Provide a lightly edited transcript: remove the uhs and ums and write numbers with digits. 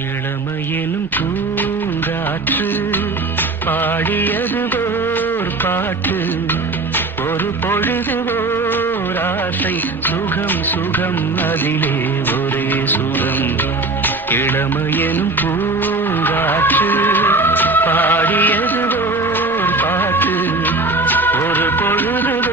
இளமையெனும் பூங்காற்று பாடியது ஓர் பாட்டு, ஒரு பொழுது ஓர் ஆசை, சுகம் சுகம் அதிலே ஒரே சுகம். இளமையெனும் பூங்காற்று பாடியது ஓர் பாட்டு, ஒரு பொழுது